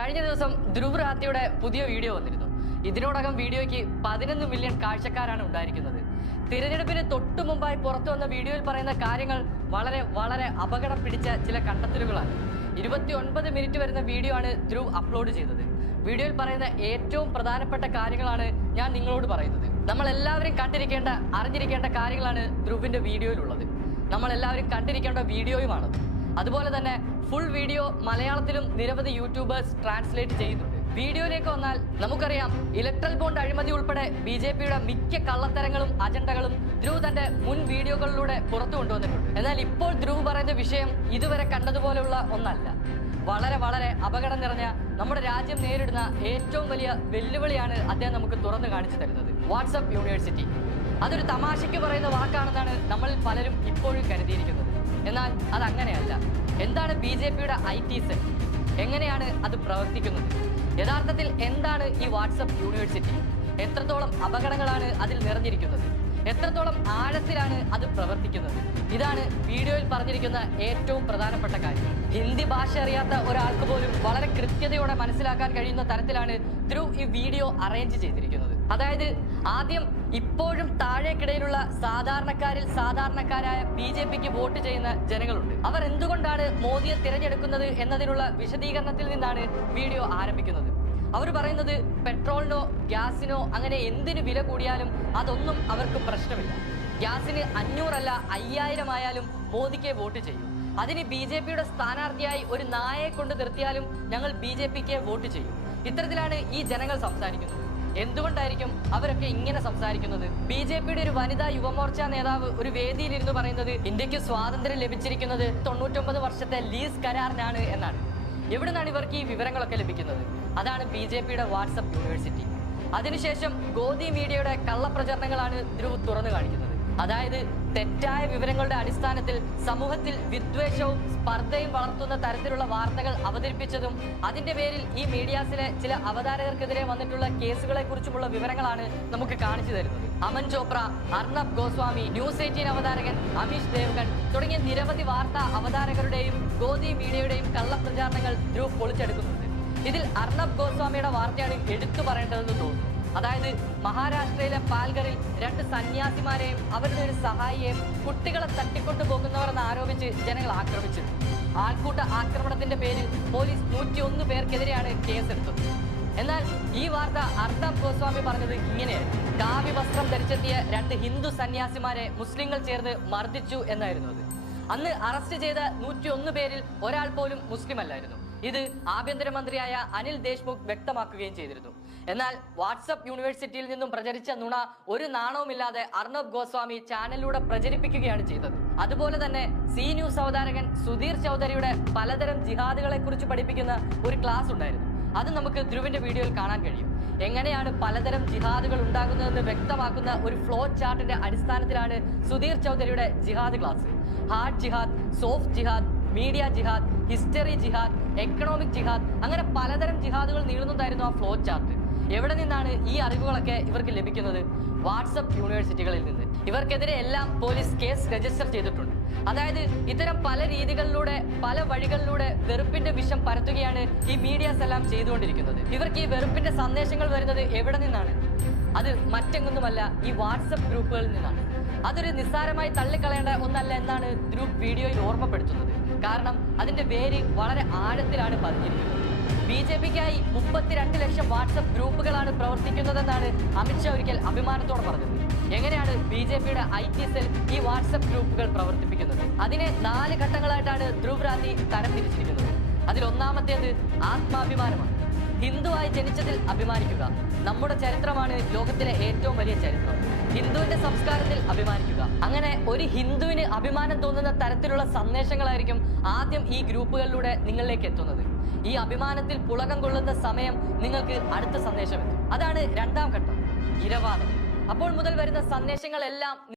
കഴിഞ്ഞ ദിവസം ധ്രുവ് റാത്തിയുടെ പുതിയ വീഡിയോ വന്നിരുന്നു. ഇതിനോടകം വീഡിയോയ്ക്ക് പതിനൊന്ന് മില്യൺ കാഴ്ചക്കാരാണ് ഉണ്ടായിരിക്കുന്നത്. തിരഞ്ഞെടുപ്പിന് തൊട്ടു മുമ്പായി പുറത്തു വന്ന വീഡിയോയിൽ പറയുന്ന കാര്യങ്ങൾ വളരെ വളരെ അപകടം പിടിച്ച ചില കണ്ടെത്തലുകളാണ്. ഇരുപത്തി ഒൻപത് മിനിറ്റ് വരുന്ന വീഡിയോ ആണ് ധ്രുവ് അപ്ലോഡ് ചെയ്തത്. വീഡിയോയിൽ പറയുന്ന ഏറ്റവും പ്രധാനപ്പെട്ട കാര്യങ്ങളാണ് ഞാൻ നിങ്ങളോട് പറയുന്നത്. നമ്മൾ എല്ലാവരും കണ്ടിരിക്കേണ്ട അറിഞ്ഞിരിക്കേണ്ട കാര്യങ്ങളാണ് ധ്രുവിന്റെ വീഡിയോയിലുള്ളത്. നമ്മൾ എല്ലാവരും കണ്ടിരിക്കേണ്ട വീഡിയോയുമാണ് അതുപോലെ തന്നെ ഫുൾ വീഡിയോ മലയാളത്തിലും നിരവധി യൂട്യൂബേഴ്സ് ട്രാൻസ്ലേറ്റ് ചെയ്യുന്നുണ്ട് വീഡിയോയിലേക്ക് വന്നാൽ നമുക്കറിയാം ഇലക്ട്രൽ ബോണ്ട് അഴിമതി ഉൾപ്പെടെ ബി ജെ പിയുടെ മിക്ക കള്ളത്തരങ്ങളും അജണ്ടകളും ധ്രുവ് തന്റെ മുൻ വീഡിയോകളിലൂടെ പുറത്തു കൊണ്ടുവന്നിട്ടുണ്ട്. എന്നാൽ ഇപ്പോൾ ധ്രുവ് പറയുന്ന വിഷയം ഇതുവരെ കണ്ടതുപോലെയുള്ള ഒന്നല്ല. വളരെ വളരെ അപകടം നിറഞ്ഞ നമ്മുടെ രാജ്യം നേരിടുന്ന ഏറ്റവും വലിയ വെല്ലുവിളിയാണ് അദ്ദേഹം നമുക്ക് തുറന്നു കാണിച്ചു തരുന്നത്. WhatsApp university. അതൊരു തമാശയ്ക്ക് പറയുന്ന വാക്കാണെന്നാണ് നമ്മൾ പലരും ഇപ്പോഴും കരുതിയിരിക്കുന്നത്. എന്നാൽ അത് അങ്ങനെയല്ല എന്താണ് ബി ജെ പിയുടെ ഐ ടി സെൽ? എങ്ങനെയാണ് അത് പ്രവർത്തിക്കുന്നത്? യഥാർത്ഥത്തിൽ എന്താണ് ഈ വാട്സപ്പ് യൂണിവേഴ്സിറ്റി? എത്രത്തോളം അപകടങ്ങളാണ് അതിൽ നിറഞ്ഞിരിക്കുന്നത്? എത്രത്തോളം ആഴത്തിലാണ് അത് പ്രവർത്തിക്കുന്നത്? ഇതാണ് വീഡിയോയിൽ പറഞ്ഞിരിക്കുന്ന ഏറ്റവും പ്രധാനപ്പെട്ട കാര്യം. ഹിന്ദി ഭാഷ അറിയാത്ത ഒരാൾക്ക് പോലും വളരെ കൃത്യതയോടെ മനസ്സിലാക്കാൻ കഴിയുന്ന തരത്തിലാണ് ത്രൂ ഈ വീഡിയോ അറേഞ്ച് ചെയ്തിരിക്കുന്നത്. അതായത് ആദ്യം ഇപ്പോഴും താഴേക്കിടയിലുള്ള സാധാരണക്കാരിൽ സാധാരണക്കാരായ ബി ജെ പിക്ക് വോട്ട് ചെയ്യുന്ന ജനങ്ങളുണ്ട്. അവർ എന്തുകൊണ്ടാണ് മോദിയെ തിരഞ്ഞെടുക്കുന്നത് എന്നതിനുള്ള വിശദീകരണത്തിൽ നിന്നാണ് വീഡിയോ ആരംഭിക്കുന്നത്. അവർ പറയുന്നത് പെട്രോളിനോ ഗ്യാസിനോ അങ്ങനെ എന്തിനു വില കൂടിയാലും അതൊന്നും അവർക്ക് പ്രശ്നമില്ല. ഗ്യാസിന് അഞ്ഞൂറല്ല അയ്യായിരം ആയാലും മോദിക്ക് വോട്ട് ചെയ്യും. അതിന് ബി ജെ പിയുടെ സ്ഥാനാർത്ഥിയായി ഒരു നായയെ കൊണ്ട് നിർത്തിയാലും ഞങ്ങൾ ബി ജെ പിക്ക് വോട്ട് ചെയ്യും. ഇത്തരത്തിലാണ് ഈ ജനങ്ങൾ സംസാരിക്കുന്നത്. എന്തുകൊണ്ടായിരിക്കും അവരൊക്കെ ഇങ്ങനെ സംസാരിക്കുന്നത്? ബി ജെ പിയുടെ ഒരു വനിതാ യുവമോർച്ച നേതാവ് ഒരു വേദിയിൽ ഇരുന്ന് പറയുന്നത് ഇന്ത്യയ്ക്ക് സ്വാതന്ത്ര്യം ലഭിച്ചിരിക്കുന്നത് തൊണ്ണൂറ്റൊമ്പത് വർഷത്തെ ലീസ് കരാറിനാണ് എന്നാണ്. എവിടെ നിന്നാണ് ഇവർക്ക് ഈ വിവരങ്ങളൊക്കെ ലഭിക്കുന്നത്? അതാണ് ബി ജെ പിയുടെ വാട്സപ്പ് യൂണിവേഴ്സിറ്റി. അതിനുശേഷം ഗോദി മീഡിയയുടെ കള്ളപ്രചരണങ്ങളാണ് ധ്രുവ് തുറന്നു കാണിക്കുന്നത്. അതായത് തെറ്റായ വിവരങ്ങളുടെ അടിസ്ഥാനത്തിൽ സമൂഹത്തിൽ വിദ്വേഷവും സ്പർദ്ധയും വളർത്തുന്ന തരത്തിലുള്ള വാർത്തകൾ അവതരിപ്പിച്ചതും അതിന്റെ പേരിൽ ഈ മീഡിയാസിലെ ചില അവതാരകർക്കെതിരെ വന്നിട്ടുള്ള കേസുകളെ കുറിച്ചുമുള്ള വിവരങ്ങളാണ് നമുക്ക് കാണിച്ചു തരുന്നത്. അമൻ ചോപ്ര അർണബ് ഗോസ്വാമി ന്യൂസ് എയ്റ്റീൻ അവതാരകൻ അമീഷ് ദേവ്ഗൺ തുടങ്ങിയ നിരവധി വാർത്താ അവതാരകരുടെയും ഗോദി മീഡിയയുടെയും കള്ളപ്രചാരണങ്ങൾ ധ്രുവ് പൊളിച്ചെടുക്കുന്നുണ്ട്. ഇതിൽ അർണബ് ഗോസ്വാമിയുടെ വാർത്തയാണ് എടുത്തു പറയേണ്ടതെന്ന് തോന്നുന്നു. അതായത് മഹാരാഷ്ട്രയിലെ പാൽഗറിൽ രണ്ട് സന്യാസിമാരെയും അവരുടെ ഒരു സഹായിയെയും കുട്ടികളെ തട്ടിക്കൊണ്ടു പോകുന്നവരെന്ന് ആരോപിച്ച് ജനങ്ങൾ ആക്രമിച്ചു. ആൾക്കൂട്ട ആക്രമണത്തിന്റെ പേരിൽ പോലീസ് നൂറ്റിയൊന്ന് പേർക്കെതിരെയാണ് കേസെടുത്തത്. എന്നാൽ ഈ വാർത്ത അർണബ് ഗോസ്വാമി പറഞ്ഞത് ഇങ്ങനെയായിരുന്നു. കാവി വസ്ത്രം ധരിച്ചെത്തിയ രണ്ട് ഹിന്ദു സന്യാസിമാരെ മുസ്ലിങ്ങൾ ചേർന്ന് മർദ്ദിച്ചു എന്നായിരുന്നു അത്. അന്ന് അറസ്റ്റ് ചെയ്ത നൂറ്റി ഒന്ന് പേരിൽ ഒരാൾ പോലും മുസ്ലിം അല്ലായിരുന്നു ഇത് ആഭ്യന്തരമന്ത്രിയായ അനിൽ ദേശ്മുഖ് വ്യക്തമാക്കുകയും ചെയ്തിരുന്നു. എന്നാൽ വാട്സപ്പ് യൂണിവേഴ്സിറ്റിയിൽ നിന്നും പ്രചരിച്ച നുണ ഒരു നാണവുമില്ലാതെ അർണബ് ഗോസ്വാമി ചാനലിലൂടെ പ്രചരിപ്പിക്കുകയാണ് ചെയ്തത്. അതുപോലെ തന്നെ സി ന്യൂസ് അവതാരകൻ സുധീർ ചൗധരിയുടെ പലതരം ജിഹാദുകളെ കുറിച്ച് പഠിപ്പിക്കുന്ന ഒരു ക്ലാസ് ഉണ്ടായിരുന്നു. അത് നമുക്ക് ധ്രുവിന്റെ വീഡിയോയിൽ കാണാൻ കഴിയും. എങ്ങനെയാണ് പലതരം ജിഹാദുകൾ ഉണ്ടാകുന്നതെന്ന് വ്യക്തമാക്കുന്ന ഒരു ഫ്ലോ ചാർട്ടിന്റെ അടിസ്ഥാനത്തിലാണ് സുധീർ ചൗധരിയുടെ ജിഹാദ് ക്ലാസ്. ഹാർഡ് ജിഹാദ് സോഫ്റ്റ് ജിഹാദ് മീഡിയ ജിഹാദ് ഹിസ്റ്ററി ജിഹാദ് എക്കണോമിക് ജിഹാദ് അങ്ങനെ പലതരം ജിഹാദുകൾ നീളുന്നതായിരുന്നു ആ ഫ്ലോ ചാർട്ട് എവിടെ നിന്നാണ് ഈ അറിവുകളൊക്കെ ഇവർക്ക് ലഭിക്കുന്നത്? വാട്സപ്പ് യൂണിവേഴ്സിറ്റികളിൽ നിന്ന്. ഇവർക്കെതിരെ എല്ലാം പോലീസ് കേസ് രജിസ്റ്റർ ചെയ്തിട്ടുണ്ട്. അതായത് ഇത്തരം പല രീതികളിലൂടെ പല വഴികളിലൂടെ വെറുപ്പിന്റെ വിഷം പരത്തുകയാണ് ഈ മീഡിയാസ് എല്ലാം ചെയ്തുകൊണ്ടിരിക്കുന്നത്. ഇവർക്ക് ഈ വെറുപ്പിന്റെ സന്ദേശങ്ങൾ വരുന്നത് എവിടെ നിന്നാണ്? അത് മറ്റെങ്ങൊന്നുമല്ല ഈ വാട്സപ്പ് ഗ്രൂപ്പുകളിൽ നിന്നാണ്. അതൊരു നിസ്സാരമായി തള്ളിക്കളയേണ്ട ഒന്നല്ല എന്നാണ് ഗ്രൂപ്പ് വീഡിയോയിൽ ഓർമ്മപ്പെടുത്തുന്നത്. കാരണം അതിന്റെ വേര് വളരെ ആഴത്തിലാണ് പതിഞ്ഞിരിക്കുന്നത്. ബി ജെ പിക്കായി മുപ്പത്തിരണ്ട് ലക്ഷം വാട്സപ്പ് ഗ്രൂപ്പുകളാണ് പ്രവർത്തിക്കുന്നതെന്നാണ് അമിത്ഷാ ഒരിക്കൽ അഭിമാനത്തോടെ പറഞ്ഞത്. എങ്ങനെയാണ് ബി ജെ പിയുടെ ഐ ടി സെൽ ഈ വാട്സപ്പ് ഗ്രൂപ്പുകൾ പ്രവർത്തിപ്പിക്കുന്നത്? അതിനെ നാല് ഘട്ടങ്ങളായിട്ടാണ് ധ്രുവ് രാത്രി തരംതിരിച്ചിരിക്കുന്നത് അതിൽ ഒന്നാമത്തേത് ആത്മാഭിമാനമാണ്. ഹിന്ദുവായി ജനിച്ചതിൽ അഭിമാനിക്കുക. നമ്മുടെ ചരിത്രമാണ് ലോകത്തിലെ ഏറ്റവും വലിയ ചരിത്രം. ഹിന്ദുവിന്റെ സംസ്കാരത്തിൽ അഭിമാനിക്കുക. അങ്ങനെ ഒരു ഹിന്ദുവിന് അഭിമാനം തോന്നുന്ന തരത്തിലുള്ള സന്ദേശങ്ങളായിരിക്കും ആദ്യം ഈ ഗ്രൂപ്പുകളിലൂടെ നിങ്ങളിലേക്ക് എത്തുന്നത്. ഈ അഭിമാനത്തിൽ പുളകം കൊള്ളുന്ന സമയം നിങ്ങൾക്ക് അടുത്ത സന്ദേശം എത്തും. അതാണ് രണ്ടാം ഘട്ടം. ഇരവാദം അപ്പോൾ മുതൽ വരുന്ന സന്ദേശങ്ങളെല്ലാം